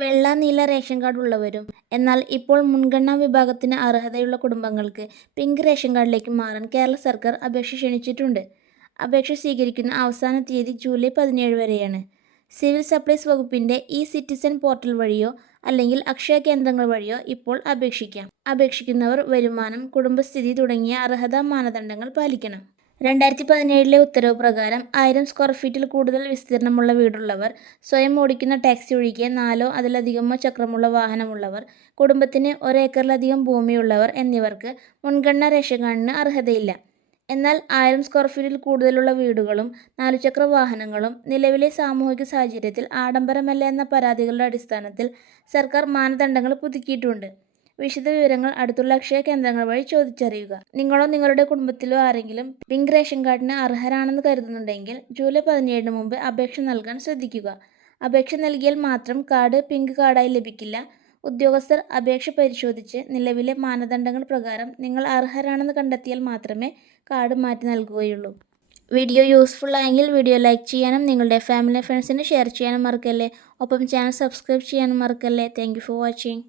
വെള്ള, നീല ration card ഉള്ളവരും എന്നാൽ ഇപ്പോൾ മുൻഗണനാ വിഭാഗത്തിന് അർഹതയുള്ള കുടുംബങ്ങൾക്ക് പിങ്ക് റേഷൻ കാർഡിലേക്ക് മാറാൻ കേരള സർക്കാർ അപേക്ഷ ക്ഷണിച്ചിട്ടുണ്ട്. അപേക്ഷ സ്വീകരിക്കുന്ന അവസാന തീയതി ജൂലൈ 17 വരെയാണ്. സിവിൽ സപ്ലൈസ് വകുപ്പിന്റെ ഇ-സിറ്റിസൺ പോർട്ടൽ വഴിയോ അല്ലെങ്കിൽ അക്ഷയ കേന്ദ്രങ്ങൾ വഴിയോ ഇപ്പോൾ അപേക്ഷിക്കാം. അപേക്ഷിക്കുന്നവർ വരുമാനം, കുടുംബസ്ഥിതി തുടങ്ങിയ അർഹതാ മാനദണ്ഡങ്ങൾ പാലിക്കണം. 2017 ഉത്തരവ് പ്രകാരം 1000 സ്ക്വയർ ഫീറ്റിൽ കൂടുതൽ വിസ്തീർണമുള്ള വീടുള്ളവർ, സ്വയം ഓടിക്കുന്ന ടാക്സി ഒഴികെ 4 അതിലധികമോ ചക്രമുള്ള വാഹനമുള്ളവർ, കുടുംബത്തിന് 1 ഏക്കറിലധികം ഭൂമിയുള്ളവർ എന്നിവർക്ക് മുൻഗണനാ റേഷൻ കാർഡിന് അർഹതയില്ല. എന്നാൽ 1000 സ്ക്വയർ ഫീറ്റിൽ കൂടുതലുള്ള വീടുകളും 4 ചക്ര വാഹനങ്ങളും നിലവിലെ സാമൂഹിക സാഹചര്യത്തിൽ ആഡംബരമല്ല എന്ന പരാതികളുടെ അടിസ്ഥാനത്തിൽ സർക്കാർ മാനദണ്ഡങ്ങൾ പുതുക്കിയിട്ടുണ്ട്. വിശദവിവരങ്ങൾ അടുത്തുള്ള അക്ഷയ കേന്ദ്രങ്ങൾ വഴി ചോദിച്ചറിയുക. നിങ്ങളോ നിങ്ങളുടെ കുടുംബത്തിലോ ആരെങ്കിലും പിങ്ക് റേഷൻ കാർഡിന് അർഹരാണെന്ന് കരുതുന്നുണ്ടെങ്കിൽ ജൂലൈ 17 മുമ്പ് അപേക്ഷ നൽകാൻ ശ്രദ്ധിക്കുക. അപേക്ഷ നൽകിയാൽ മാത്രം കാർഡ് പിങ്ക് കാർഡായി ലഭിക്കില്ല. ഉദ്യോഗസ്ഥർ അപേക്ഷ പരിശോധിച്ച് നിലവിലെ മാനദണ്ഡങ്ങൾ പ്രകാരം നിങ്ങൾ അർഹരാണെന്ന് കണ്ടെത്തിയാൽ മാത്രമേ കാർഡ് മാറ്റി നൽകുകയുള്ളൂ. വീഡിയോ യൂസ്ഫുൾ ആയെങ്കിൽ വീഡിയോ ലൈക്ക് ചെയ്യാനും നിങ്ങളുടെ ഫാമിലി ഫ്രണ്ട്സിന് ഷെയർ ചെയ്യാനും മറക്കല്ലേ. ഒപ്പം ചാനൽ സബ്സ്ക്രൈബ് ചെയ്യാനും മറക്കല്ലേ. Thank you for watching.